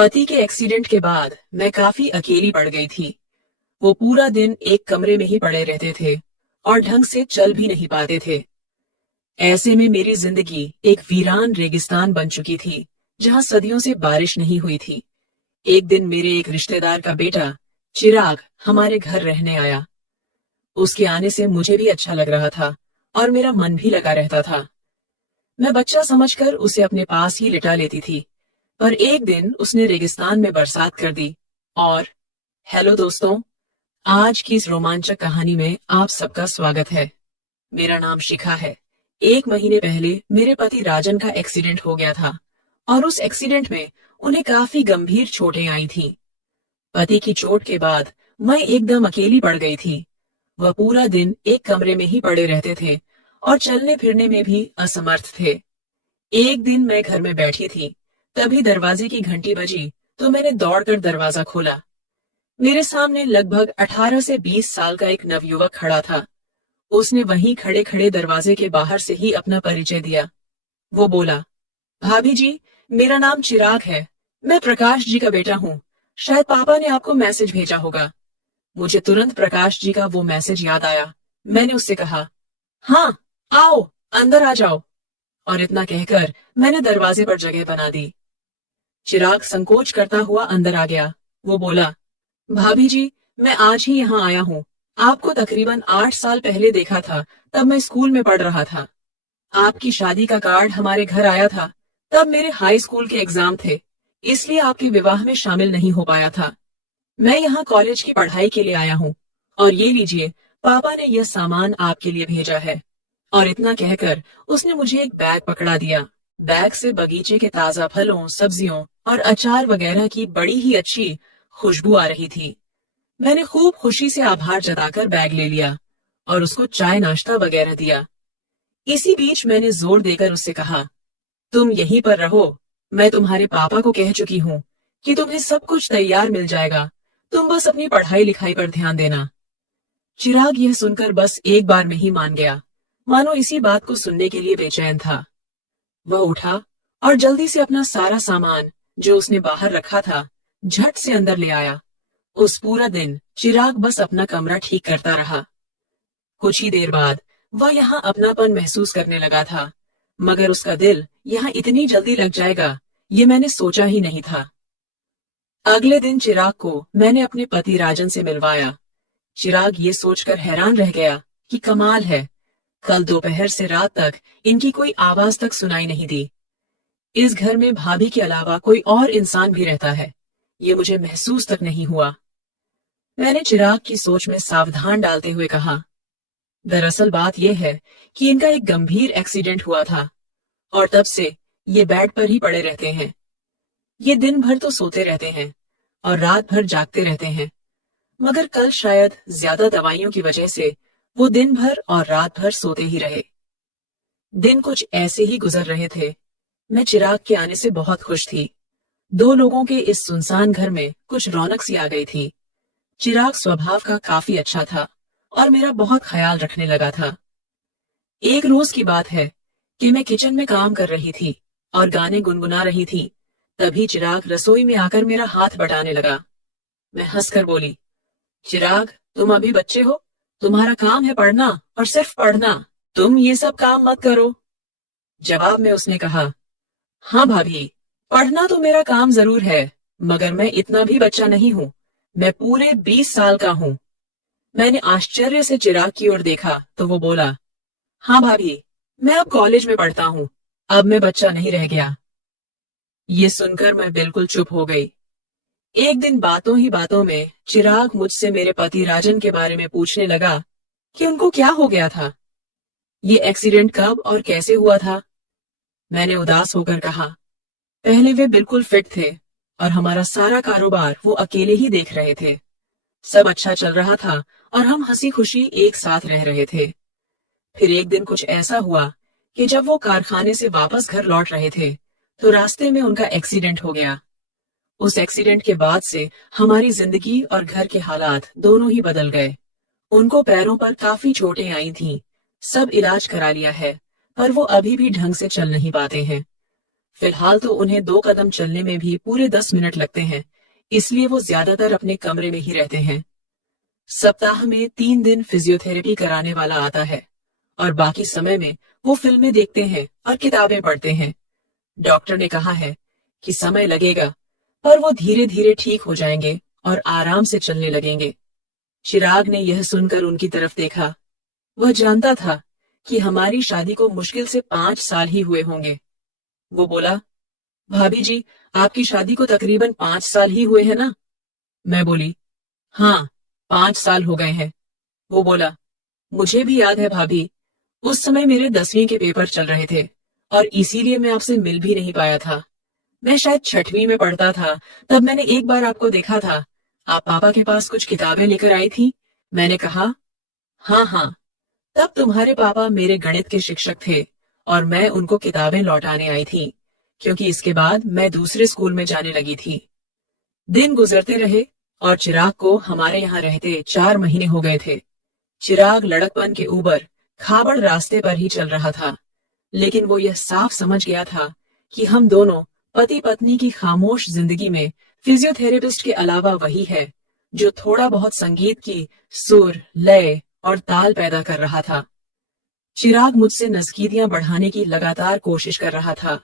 पति के एक्सीडेंट के बाद मैं काफी अकेली पड़ गई थी। वो पूरा दिन एक कमरे में ही पड़े रहते थे और ढंग से चल भी नहीं पाते थे। ऐसे में मेरी जिंदगी एक वीरान रेगिस्तान बन चुकी थी, जहां सदियों से बारिश नहीं हुई थी। एक दिन मेरे एक रिश्तेदार का बेटा चिराग हमारे घर रहने आया। उसके आने से मुझे भी अच्छा लग रहा था और मेरा मन भी लगा रहता था। मैं बच्चा समझकर उसे अपने पास ही लिटा लेती थी, पर एक दिन उसने रेगिस्तान में बरसात कर दी। और हेलो दोस्तों, आज की इस रोमांचक कहानी में आप सबका स्वागत है। मेरा नाम शिखा है। एक महीने पहले मेरे पति राजन का एक्सीडेंट हो गया था और उस एक्सीडेंट में उन्हें काफी गंभीर चोटें आई थीं। पति की चोट के बाद मैं एकदम अकेली पड़ गई थी। वह पूरा दिन एक कमरे में ही पड़े रहते थे और चलने फिरने में भी असमर्थ थे। एक दिन मैं घर में बैठी थी, तभी दरवाजे की घंटी बजी तो मैंने दौड़कर दरवाजा खोला। मेरे सामने लगभग 18 से 20 साल का एक नवयुवक खड़ा था। उसने वहीं खड़े खड़े दरवाजे के बाहर से ही अपना परिचय दिया। वो बोला, भाभी जी, मेरा नाम चिराग है। मैं प्रकाश जी का बेटा हूँ। शायद पापा ने आपको मैसेज भेजा होगा। मुझे तुरंत प्रकाश जी का वो मैसेज याद आया। मैंने उससे कहा, हाँ, आओ, अंदर आ जाओ। और इतना कहकर मैंने दरवाजे पर जगह बना दी। चिराग संकोच करता हुआ अंदर आ गया। वो बोला, भाभी जी, मैं आज ही यहाँ आया हूँ। आपको तकरीबन 8 साल पहले देखा था, तब मैं स्कूल में पढ़ रहा था। आपकी शादी का कार्ड हमारे घर आया था, तब मेरे हाई स्कूल के एग्जाम थे, इसलिए आपके विवाह में शामिल नहीं हो पाया था। मैं यहाँ कॉलेज की पढ़ाई के लिए आया हूँ और ये लीजिए, पापा ने यह सामान आपके लिए भेजा है। और इतना कहकर उसने मुझे एक बैग पकड़ा दिया। बैग से बगीचे के ताजा फलों, सब्जियों और अचार वगैरह की बड़ी ही अच्छी खुशबू आ रही थी। मैंने खूब खुशी से आभार जताकर बैग ले लिया और उसको चाय नाश्ता वगैरह दिया। इसी बीच मैंने जोर देकर उससे कहा, तुम यहीं पर रहो। मैं तुम्हारे पापा को कह चुकी हूँ कि तुम्हें सब कुछ तैयार मिल जाएगा। तुम बस अपनी पढ़ाई लिखाई पर ध्यान देना। चिराग यह सुनकर बस एक बार में ही मान गया, मानो इसी बात को सुनने के लिए बेचैन था। वह उठा और जल्दी से अपना सारा सामान जो उसने बाहर रखा था झट से अंदर ले आया। उस पूरा दिन चिराग बस अपना कमरा ठीक करता रहा। कुछ ही देर बाद वह यहाँ अपनापन महसूस करने लगा था, मगर उसका दिल यहाँ इतनी जल्दी लग जाएगा, ये मैंने सोचा ही नहीं था। अगले दिन चिराग को मैंने अपने पति राजन से मिलवाया। चिराग ये सोचकर हैरान रह गया कि कमाल है, कल दोपहर से रात तक इनकी कोई आवाज तक सुनाई नहीं दी। इस घर में भाभी के अलावा कोई और इंसान भी रहता है, ये मुझे महसूस तक नहीं हुआ। मैंने चिराग की सोच में सावधान डालते हुए कहा, दरअसल बात यह है कि इनका एक गंभीर एक्सीडेंट हुआ था और तब से ये बेड पर ही पड़े रहते हैं। ये दिन भर तो सोते रहते हैं और रात भर जागते रहते हैं, मगर कल शायद ज्यादा दवाइयों की वजह से वो दिन भर और रात भर सोते ही रहे। दिन कुछ ऐसे ही गुजर रहे थे। मैं चिराग के आने से बहुत खुश थी। दो लोगों के इस सुनसान घर में कुछ रौनक सी आ गई थी। चिराग स्वभाव का काफी अच्छा था और मेरा बहुत ख्याल रखने लगा था। एक रोज की बात है कि मैं किचन में काम कर रही थी और गाने गुनगुना रही थी। तभी चिराग रसोई में आकर मेरा हाथ बटाने लगा। मैं हंसकर बोली, चिराग, तुम अभी बच्चे हो, तुम्हारा काम है पढ़ना और सिर्फ पढ़ना। तुम ये सब काम मत करो। जवाब में उसने कहा, हाँ भाभी, पढ़ना तो मेरा काम जरूर है, मगर मैं इतना भी बच्चा नहीं हूँ। मैं पूरे 20 साल का हूँ। मैंने आश्चर्य से चिराग की ओर देखा तो वो बोला, हाँ भाभी, मैं अब कॉलेज में पढ़ता हूँ। अब मैं बच्चा नहीं रह गया। ये सुनकर मैं बिल्कुल चुप हो गई। एक दिन बातों ही बातों में चिराग मुझसे मेरे पति राजन के बारे में पूछने लगा कि उनको क्या हो गया था, ये एक्सीडेंट कब और कैसे हुआ था। मैंने उदास होकर कहा, पहले वे बिल्कुल फिट थे और हमारा सारा कारोबार वो अकेले ही देख रहे थे। सब अच्छा चल रहा था और हम हंसी खुशी एक साथ रह रहे थे। फिर एक दिन कुछ ऐसा हुआ कि जब वो कारखाने से वापस घर लौट रहे थे तो रास्ते में उनका एक्सीडेंट हो गया। उस एक्सीडेंट के बाद से हमारी जिंदगी और घर के हालात दोनों ही बदल गए। उनको पैरों पर काफी चोटें आई थीं। सब इलाज करा लिया है, पर वो अभी भी ढंग से चल नहीं पाते हैं। फिलहाल तो उन्हें 2 कदम चलने में भी पूरे 10 मिनट लगते हैं, इसलिए वो ज्यादातर अपने कमरे में ही रहते हैं। सप्ताह में 3 दिन फिजियोथेरेपी कराने वाला आता है और बाकी समय में वो फिल्में देखते हैं और किताबें पढ़ते हैं। डॉक्टर ने कहा है कि समय लगेगा, पर वो धीरे धीरे ठीक हो जाएंगे और आराम से चलने लगेंगे। चिराग ने यह सुनकर उनकी तरफ देखा। वह जानता था कि हमारी शादी को मुश्किल से 5 साल ही हुए होंगे। वो बोला, भाभी जी, आपकी शादी को तकरीबन 5 साल ही हुए हैं ना? मैं बोली, हाँ, 5 साल हो गए हैं। वो बोला, मुझे भी याद है भाभी, उस समय मेरे 10वीं के पेपर चल रहे थे और इसीलिए मैं आपसे मिल भी नहीं पाया था। मैं शायद 6वीं में पढ़ता था, तब मैंने एक बार आपको देखा था। आप पापा के पास कुछ किताबें लेकर आई थी। मैंने कहा, हाँ हाँ। तब तुम्हारे पापा मेरे गणित के शिक्षक थे और मैं उनको किताबें लौटाने आई थी, क्योंकि इसके बाद मैं दूसरे स्कूल में जाने लगी थी। दिन गुजरते रहे और चिराग को हमारे यहाँ रहते 4 महीने हो गए थे। चिराग लड़कपन के ऊपर खाबड़ रास्ते पर ही चल रहा था, लेकिन वो यह साफ समझ गया था कि हम दोनों पति पत्नी की खामोश जिंदगी में फिजियोथेरेपिस्ट के अलावा वही है जो थोड़ा बहुत संगीत की सुर, लय और ताल पैदा कर रहा था। चिराग मुझसे नजदीकियां बढ़ाने की लगातार कोशिश कर रहा था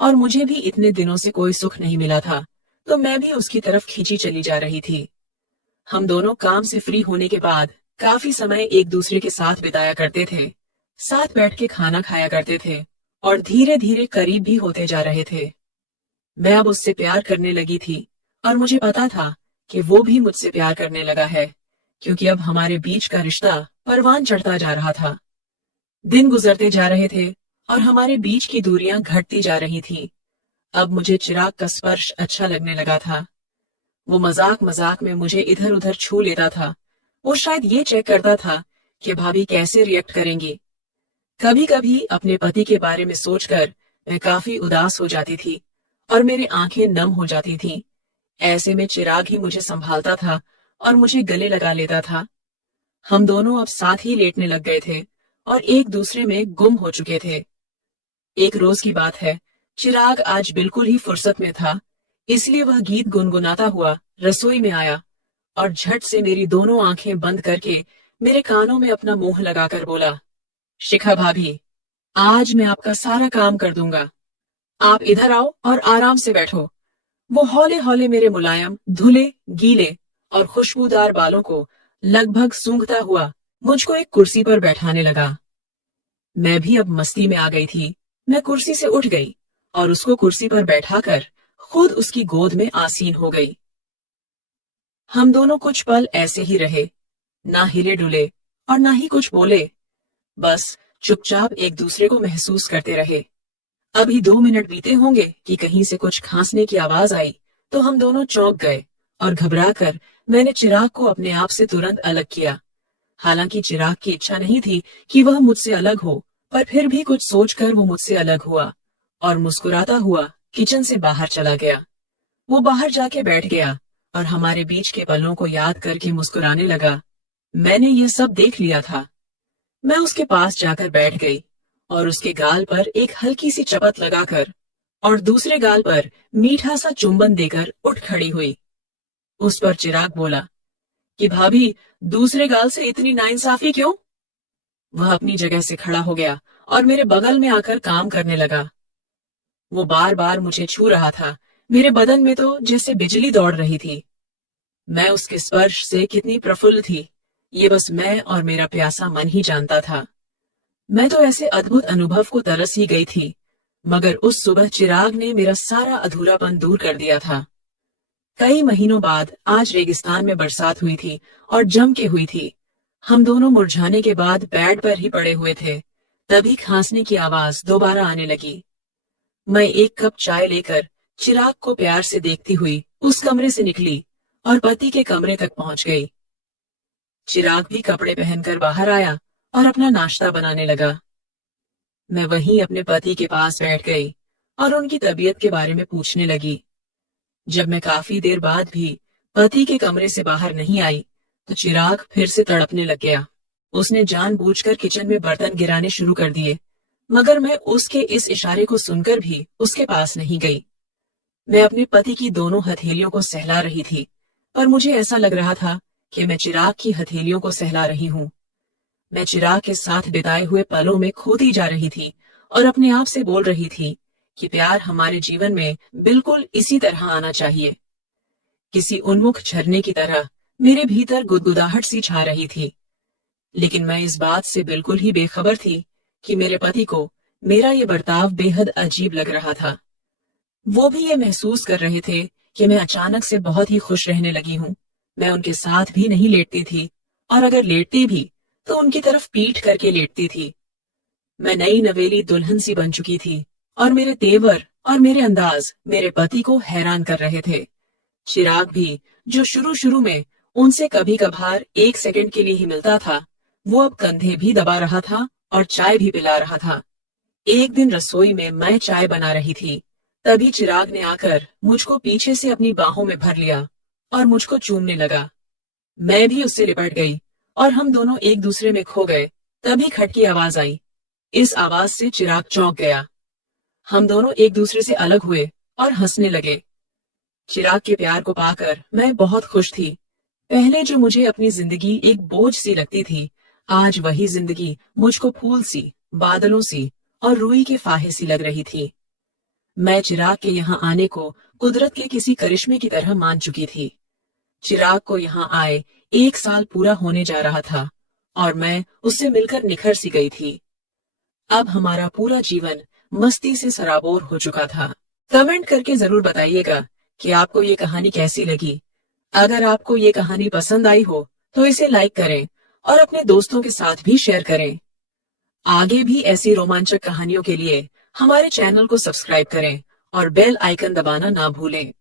और मुझे भी इतने दिनों से कोई सुख नहीं मिला था, तो मैं भी उसकी तरफ खींची चली जा रही थी। हम दोनों काम से फ्री होने के बाद काफी समय एक दूसरे के साथ बिताया करते थे, साथ बैठ के खाना खाया करते थे और धीरे धीरे करीब भी होते जा रहे थे। मैं अब उससे प्यार करने लगी थी और मुझे पता था कि वो भी मुझसे प्यार करने लगा है, क्योंकि अब हमारे बीच का रिश्ता परवान चढ़ता जा रहा था। दिन गुजरते जा रहे थे और हमारे बीच की दूरियां घटती जा रही थी। अब मुझे चिराग का स्पर्श अच्छा लगने लगा था। वो मजाक मजाक में मुझे इधर उधर छू लेता था। वो शायद ये चेक करता था कि भाभी कैसे रिएक्ट करेंगी। कभी कभी अपने पति के बारे में सोचकर मैं काफी उदास हो जाती थी और मेरी आंखें नम हो जाती थीं। ऐसे में चिराग ही मुझे संभालता था और मुझे गले लगा लेता था। हम दोनों अब साथ ही लेटने लग गए थे और एक दूसरे में गुम हो चुके थे। एक रोज की बात है, चिराग आज बिल्कुल ही फुर्सत में था, इसलिए वह गीत गुनगुनाता हुआ रसोई में आया और झट से मेरी दोनों आंखें बंद करके मेरे कानों में अपना मुंह लगाकर बोला, शिखा भाभी, आज मैं आपका सारा काम कर दूंगा। आप इधर आओ और आराम से बैठो। वो हौले हौले मेरे मुलायम, धुले, गीले और खुशबूदार बालों को लगभग सूंघता हुआ मुझको एक कुर्सी पर बैठाने लगा। मैं भी अब मस्ती में आ गई थी। मैं कुर्सी से उठ गई और उसको कुर्सी पर बैठाकर खुद उसकी गोद में आसीन हो गई। हम दोनों कुछ पल ऐसे ही रहे, ना हिले डुले और ना ही कुछ बोले, बस चुपचाप एक दूसरे को महसूस करते रहे। अभी 2 मिनट बीते होंगे कि कहीं से कुछ खांसने की आवाज आई, तो हम दोनों चौंक गए और घबराकर मैंने चिराग को अपने आप से तुरंत अलग किया। हालांकि चिराग की इच्छा नहीं थी कि वह मुझसे अलग हो, पर फिर भी कुछ सोचकर वो मुझसे अलग हुआ और मुस्कुराता हुआ किचन से बाहर चला गया। वो बाहर जाके बैठ गया और हमारे बीच के पलों को याद करके मुस्कुराने लगा। मैंने ये सब देख लिया था। मैं उसके पास जाकर बैठ गई और उसके गाल पर एक हल्की सी चपत लगाकर और दूसरे गाल पर मीठा सा चुंबन देकर उठ खड़ी हुई। उस पर चिराग बोला कि भाभी, दूसरे गाल से इतनी नाइंसाफी क्यों? वह अपनी जगह से खड़ा हो गया और मेरे बगल में आकर काम करने लगा। वो बार बार मुझे छू रहा था। मेरे बदन में तो जैसे बिजली दौड़ रही थी। मैं उसके स्पर्श से कितनी प्रफुल्ल थी, ये बस मैं और मेरा प्यासा मन ही जानता था। मैं तो ऐसे अद्भुत अनुभव को तरस ही गई थी, मगर उस सुबह चिराग ने मेरा सारा अधूरापन दूर कर दिया था। कई महीनों बाद आज रेगिस्तान में बरसात हुई थी और जम के हुई थी। हम दोनों मुरझाने के बाद बेड पर ही पड़े हुए थे, तभी खांसने की आवाज दोबारा आने लगी। मैं एक कप चाय लेकर चिराग को प्यार से देखती हुई उस कमरे से निकली और पति के कमरे तक पहुंच गई। चिराग भी कपड़े पहनकर बाहर आया और अपना नाश्ता बनाने लगा। मैं वहीं अपने पति के पास बैठ गई और उनकी तबीयत के बारे में पूछने लगी। जब मैं काफी देर बाद भी पति के कमरे से बाहर नहीं आई, तो चिराग फिर से तड़पने लग गया। उसने जानबूझकर किचन में बर्तन गिराने शुरू कर दिए। मगर मैं उसके इस इशारे को सुनकर भी उसके पास नहीं गई। मैं अपने पति की दोनों हथेलियों को सहला रही थी, पर मुझे ऐसा लग रहा था कि मैं चिराग की हथेलियों को सहला रही हूँ। मैं चिराग के साथ बिताए हुए पलों में खोती जा रही थी और अपने आप से बोल रही थी कि प्यार हमारे जीवन में बिल्कुल इसी तरह आना चाहिए। किसी उन्मुख झरने की तरह मेरे भीतर गुदगुदाहट सी छा रही थी, लेकिन मैं इस बात से बिल्कुल ही बेखबर थी कि मेरे पति को मेरा ये बर्ताव बेहद अजीब लग रहा था। वो भी ये महसूस कर रहे थे कि मैं अचानक से बहुत ही खुश रहने लगी हूँ। मैं उनके साथ भी नहीं लेटती थी, और अगर लेटती भी तो उनकी तरफ पीठ करके लेटती थी। मैं नई नवेली दुल्हन सी बन चुकी थी, और मेरे तेवर और मेरे अंदाज मेरे पति को हैरान कर रहे थे। चिराग भी, जो शुरू शुरू में उनसे कभी कभार 1 सेकंड के लिए ही मिलता था, वो अब कंधे भी दबा रहा था और चाय भी पिला रहा था। एक दिन रसोई में मैं चाय बना रही थी, तभी चिराग ने आकर मुझको पीछे से अपनी बाहों में भर लिया और मुझको चूमने लगा। मैं भी उससे लिपट गई और हम दोनों एक दूसरे में खो गए। तभी खट की आवाज आई। इस आवाज से चिराग चौंक गया। हम दोनों एक दूसरे से अलग हुए और हंसने लगे। चिराग के प्यार को पाकर मैं बहुत खुश थी। पहले जो मुझे अपनी जिंदगी एक बोझ सी लगती थी, आज वही जिंदगी मुझको फूल सी, बादलों सी और रुई के फाहे सी लग रही थी। मैं चिराग के यहाँ आने को कुदरत के किसी करिश्मे की तरह मान चुकी थी। चिराग को यहाँ आए 1 साल पूरा होने जा रहा था और मैं उससे मिलकर निखर सी गई थी। अब हमारा पूरा जीवन मस्ती से सराबोर हो चुका था। कमेंट करके जरूर बताइएगा कि आपको ये कहानी कैसी लगी। अगर आपको ये कहानी पसंद आई हो तो इसे लाइक करें और अपने दोस्तों के साथ भी शेयर करें। आगे भी ऐसी रोमांचक कहानियों के लिए हमारे चैनल को सब्सक्राइब करें और बेल आइकन दबाना ना भूलें।